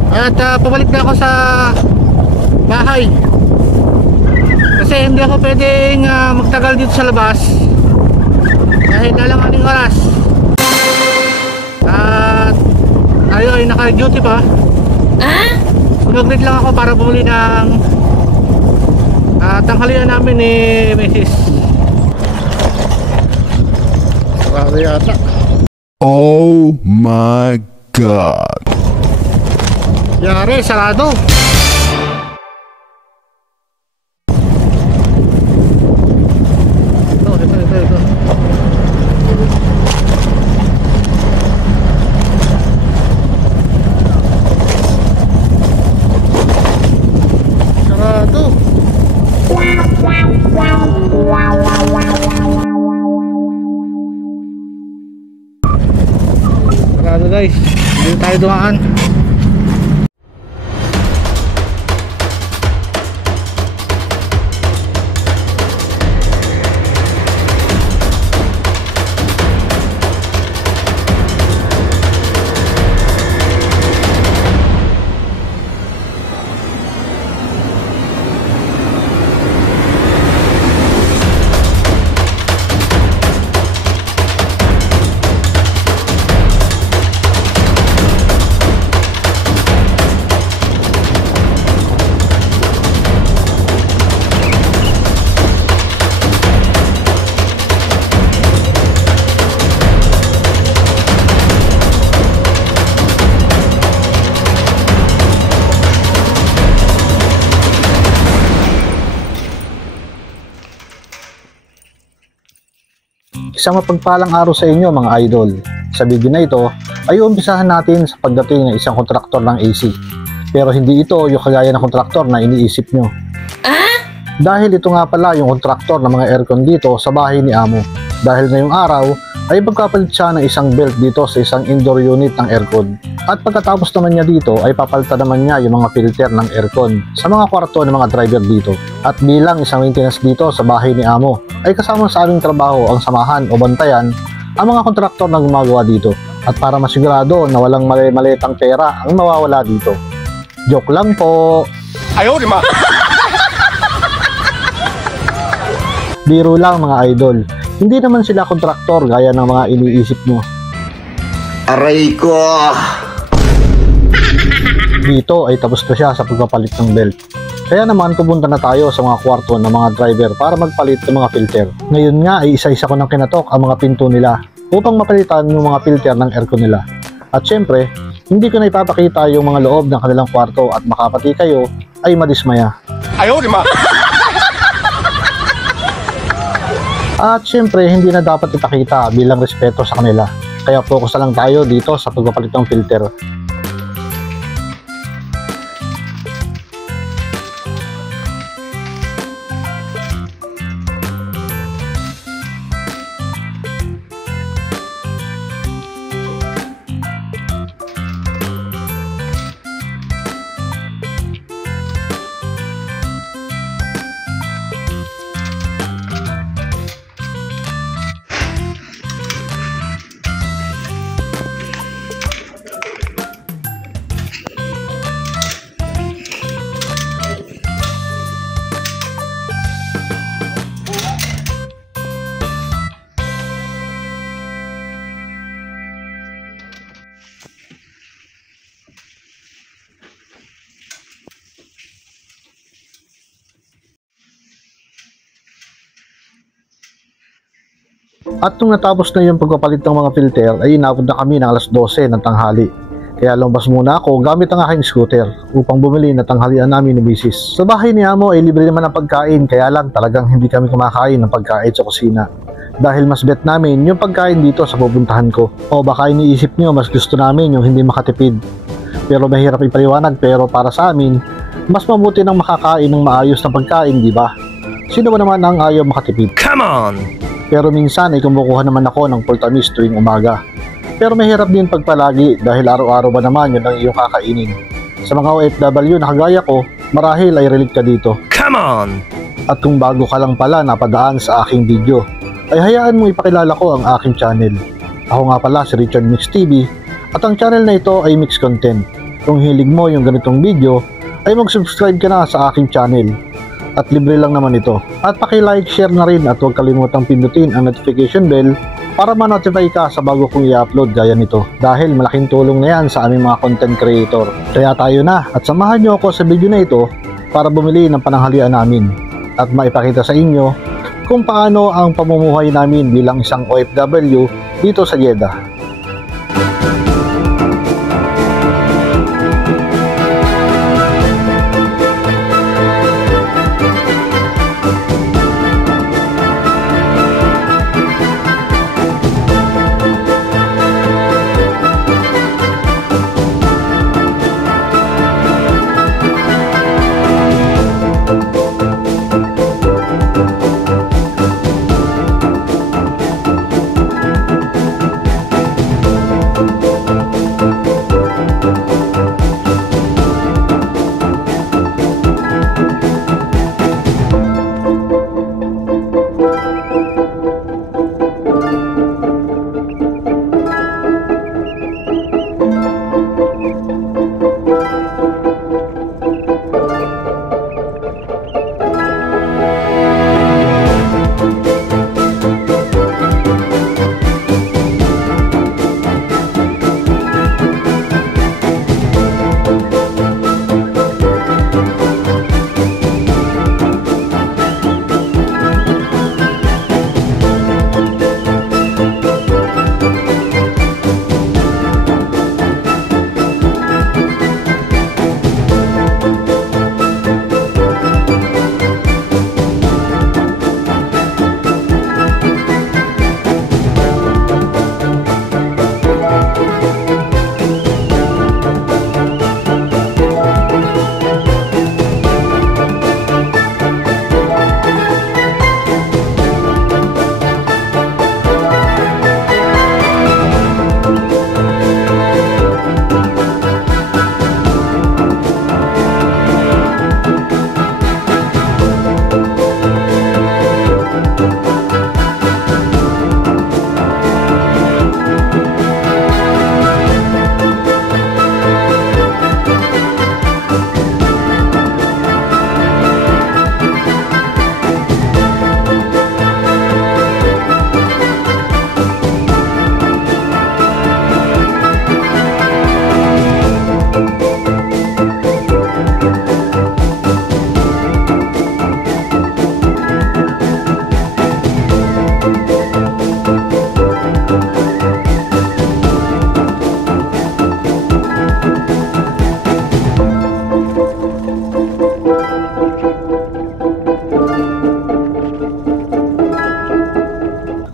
At pabalik na ako sa bahay kasi hindi ako pwedeng magtagal dito sa labas dahil alang-aling oras. At tayo ay naka-duty pa. Sumaglit lang ako para bumili ng tanghalian namin ni Mrs. Grabe yata. Oh my God. Yari, sarado. Ito. Sarado. Sarado guys. Hindi tayo dumaan. Isang mapagpalang araw sa inyo mga idol. Sa video na ito ay umpisahan natin sa pagdating ng isang kontraktor ng AC. Pero hindi ito yung kagaya ng kontraktor na iniisip nyo. Dahil ito nga pala yung kontraktor ng mga aircon dito sa bahay ni Amo. Dahil ngayong araw ay magpapalit siya ng isang belt dito sa isang indoor unit ng aircon. At pagkatapos naman niya dito ay papalitan naman niya yung mga filter ng aircon sa mga kwarto ng mga driver dito. At bilang isang maintenance dito sa bahay ni Amo ay kasama sa aming trabaho ang samahan o bantayan ang mga kontraktor na gumagawa dito. At para masigurado na walang mali-malitang pera ang mawawala dito. Joke lang po. Ayaw, di ma. Biro lang mga idol. Hindi naman sila kontraktor gaya ng mga iniisip nyo. Aray ko. Dito ay tapos na siya sa pagpapalit ng belt. Kaya naman pupunta na tayo sa mga kwarto ng mga driver para magpalit ng mga filter. Ngayon nga ay isa-isa ko nang kinatok ang mga pinto nila upang mapalitan yung mga filter ng aircon nila. At syempre, hindi ko na ipapakita yung mga loob ng kanilang kwarto at makapati kayo ay madismaya. Ayaw, di ma. At syempre, hindi na dapat ipakita bilang respeto sa kanila. Kaya focus na lang tayo dito sa pagpapalit ng filter. At nung natapos na yung pagpapalit ng mga filter ay inabot na kami ng alas 12 ng tanghali. Kaya lumabas muna ako gamit ang aking scooter upang bumili na tanghalian namin ni Mrs. Sa bahay ni Amo ay libre naman ang pagkain, kaya lang talagang hindi kami kumakain ng pagkain sa kusina. Dahil mas bet namin yung pagkain dito sa pupuntahan ko. O baka iniisip nyo mas gusto namin yung hindi makatipid. Pero mahirap ipaliwanag, pero para sa amin, mas mabuti nang makakain ng maayos na pagkain, di ba? Sino ba naman ang ayaw makatipid? Come on! Pero minsan ay kumukuha naman ako ng pultamis tuwing umaga. Pero mahirap din pagpalagi dahil araw-araw ba naman yun ang iyong kakainin. Sa mga OFW na kagaya ko, marahil ay relate ka dito. Come on! At kung bago ka lang pala napadaan sa aking video, ay hayaan mo ipakilala ko ang aking channel. Ako nga pala si Richard Mix TV at ang channel na ito ay Mix Content. Kung hilig mo yung ganitong video, ay mag-subscribe ka na sa aking channel. At libre lang naman ito. At paki-like, share na rin at huwag kalimutang pindutin ang notification bell para ma-notify ka sa bago kong i-upload gaya nito. Dahil malaking tulong na yan sa aming mga content creator. Kaya tayo na at samahan nyo ako sa video na ito para bumili ng pananghalian namin at maipakita sa inyo kung paano ang pamumuhay namin bilang isang OFW dito sa Jeddah.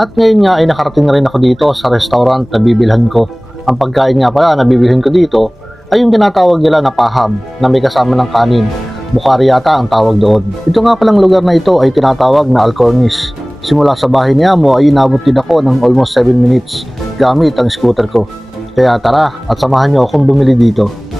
At ngayon nga ay nakarating na rin ako dito sa restaurant na bibilhan ko. Ang pagkain nga pala na bibilhin ko dito ay yung tinatawag nila na paham na may kasama ng kanin. Bukhari yata ang tawag doon. Ito nga palang lugar na ito ay tinatawag na Alcornis. Simula sa bahay ni Amo ay inabot din ako ng almost 7 minutes gamit ang scooter ko. Kaya tara at samahan niyo akong bumili dito.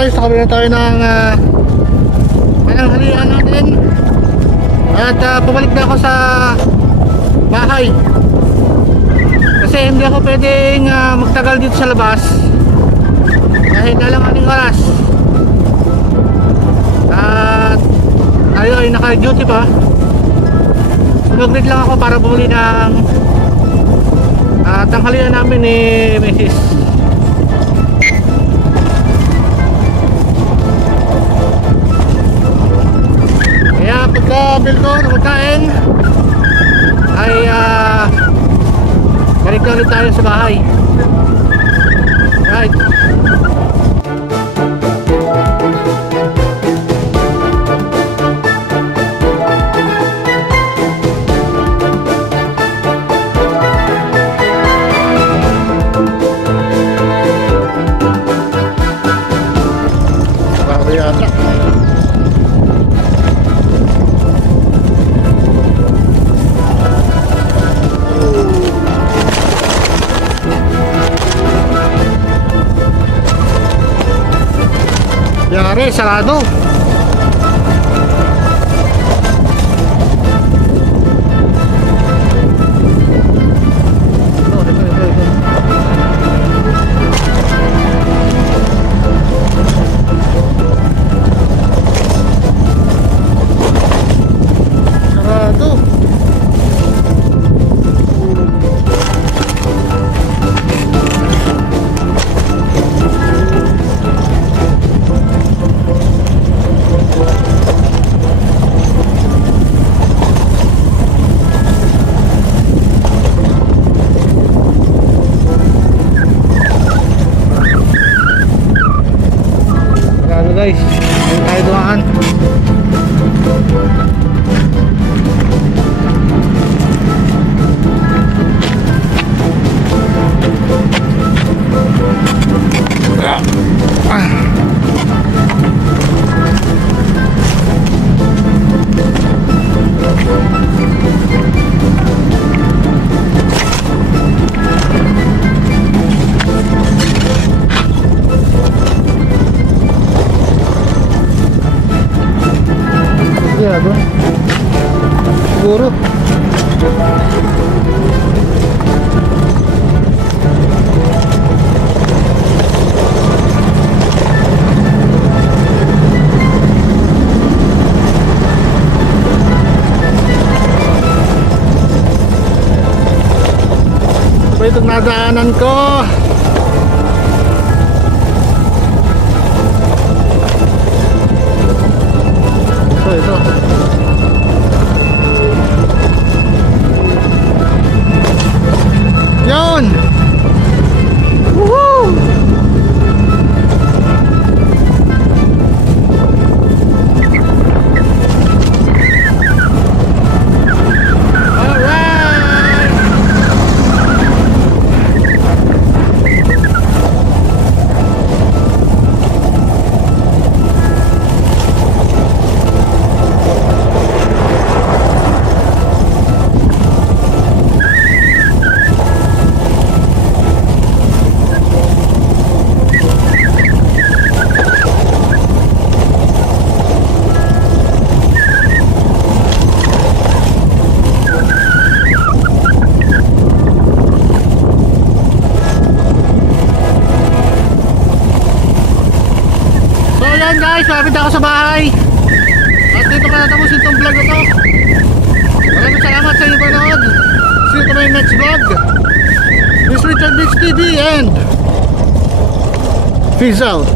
guys, nakabili na tayo ng pananghalian natin. At pabalik na ako sa bahay. Kasi hindi ako pwedeng magtagal dito sa labas dahil nalanganing oras. At tayo ay naka-duty pa. Nag-read lang ako para bumili ng tanghalian namin ni Mrs. Kaya pagka-bill ko na magkain ay balik na ulit tayo sa bahay. Right. Bago yata. Yari, sarado. Sarado. Guys, ayun tayo dumaan. Sigurado. Siguro. Ito itong nadaanan ko. Ito. Yun. Woohoo. Alright. Ayan guys, malapit ako sa bahay. At dito ka natapos itong vlog na to. Maraming salamat sa inyong panood. See you to my next vlog. This is Richard Beach TV and peace out.